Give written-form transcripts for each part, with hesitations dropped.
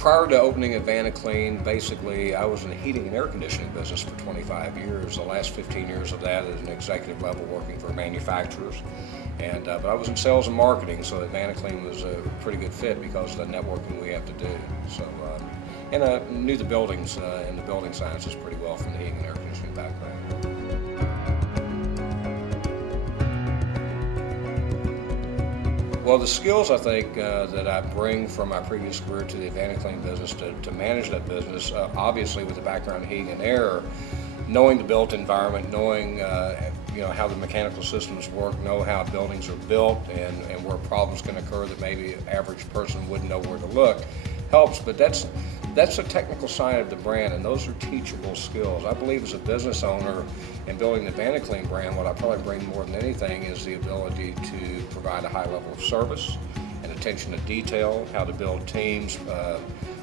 Prior to opening AdvantaClean, basically I was in the heating and air conditioning business for 25 years. The last 15 years of that at an executive level working for manufacturers. But I was in sales and marketing, so AdvantaClean was a pretty good fit because of the networking we have to do. And I knew the buildings and the building sciences pretty well from the heating and air conditioning background. Well, the skills I think that I bring from my previous career to the AdvantaClean business to manage that business, obviously with the background in heating and air, knowing the built environment, knowing how the mechanical systems work, know how buildings are built and where problems can occur that maybe an average person wouldn't know where to look, helps. But that's a technical side of the brand, and those are teachable skills. I believe as a business owner in building the AdvantaClean brand, what I probably bring more than anything is the ability to provide a high level of service and attention to detail, how to build teams,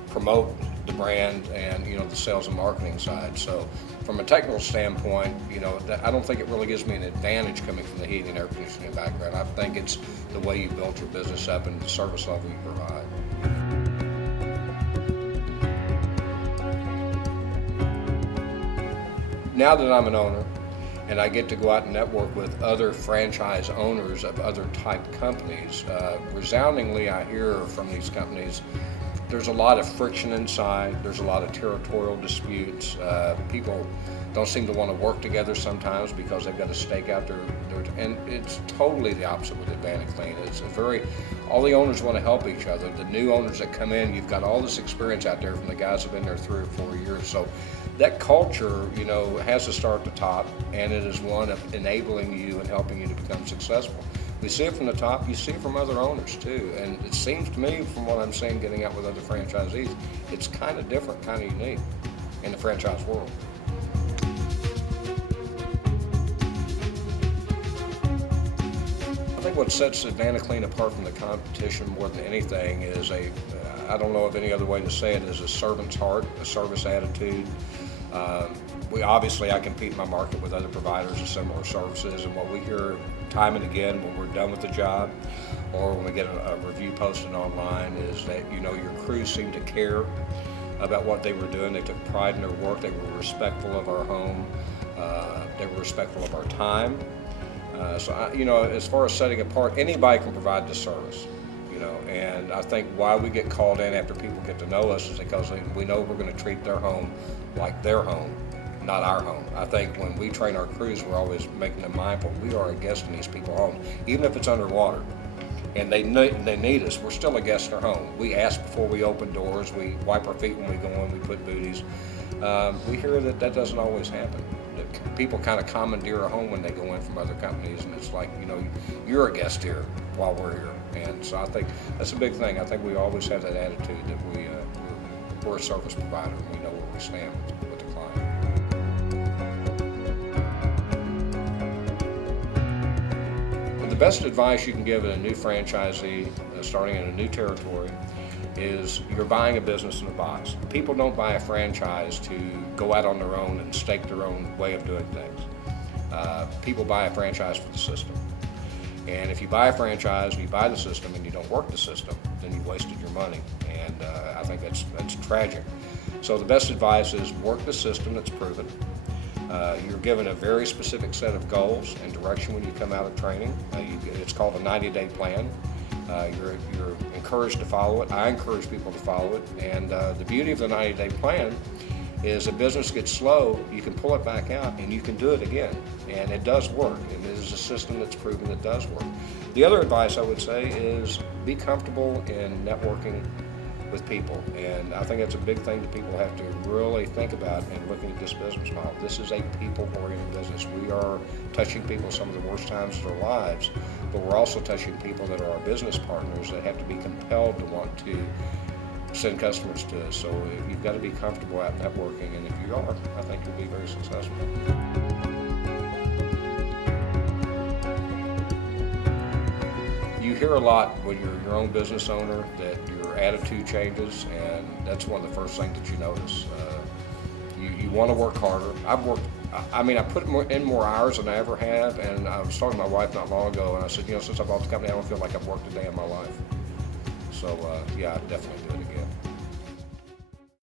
promote the brand, and the sales and marketing side. So from a technical standpoint, I don't think it really gives me an advantage coming from the heating and air conditioning background. I think it's the way you build your business up and the service level you provide. Now that I'm an owner and I get to go out and network with other franchise owners of other type companies, resoundingly I hear from these companies there's a lot of friction inside, there's a lot of territorial disputes. People don't seem to want to work together sometimes because they've got a stake out there. And it's totally the opposite with AdvantaClean. All the owners want to help each other. The new owners that come in, you've got all this experience out there from the guys who've been there 3 or 4 years. So that culture, has to start at the top, and it is one of enabling you and helping you to become successful. We see it from the top, you see it from other owners too. And it seems to me, from what I'm seeing getting out with other franchisees, it's kind of different, kind of unique in the franchise world. I think what sets AdvantaClean apart from the competition more than anything is I don't know of any other way to say it, is a servant's heart, a service attitude. I compete in my market with other providers of similar services, and what we hear time and again when we're done with the job or when we get a review posted online is that your crews seem to care about what they were doing. They took pride in their work. They were respectful of our home. They were respectful of our time. As far as setting apart, anybody can provide the service. And I think why we get called in after people get to know us is because we know we're going to treat their home like their home, not our home. I think when we train our crews, we're always making them mindful we are a guest in these people's homes, even if it's underwater. And they need us, we're still a guest in their home. We ask before we open doors, we wipe our feet when we go in, we put booties. We hear that doesn't always happen. That people kind of commandeer a home when they go in from other companies, and it's like, you're a guest here while we're here. And so I think that's a big thing. I think we always have that attitude that we're a service provider and we know where we stand with the client. And the best advice you can give a new franchisee starting in a new territory is you're buying a business in a box. People don't buy a franchise to go out on their own and stake their own way of doing things. People buy a franchise for the system. And if you buy a franchise and you buy the system and you don't work the system, then you've wasted your money. And I think that's tragic. So the best advice is work the system that's proven. You're given a very specific set of goals and direction when you come out of training. It's called a 90-day plan. You're encouraged to follow it. I encourage people to follow it. And the beauty of the 90-day plan is if business gets slow, you can pull it back out and you can do it again. And it does work. It is a system that's proven it does work. The other advice I would say is be comfortable in networking with people. And I think that's a big thing that people have to really think about in looking at this business model. This is a people-oriented business. We are touching people some of the worst times of their lives, but we're also touching people that are our business partners that have to be compelled to want to send customers to us. So you've got to be comfortable out networking, and if you are, I think you'll be very successful. You hear a lot when you're your own business owner that your attitude changes, and that's one of the first things that you notice. You want to work harder. I put in more hours than I ever have, and I was talking to my wife not long ago, and I said, since I bought the company, I don't feel like I've worked a day in my life. So, yeah, I'd definitely do it again.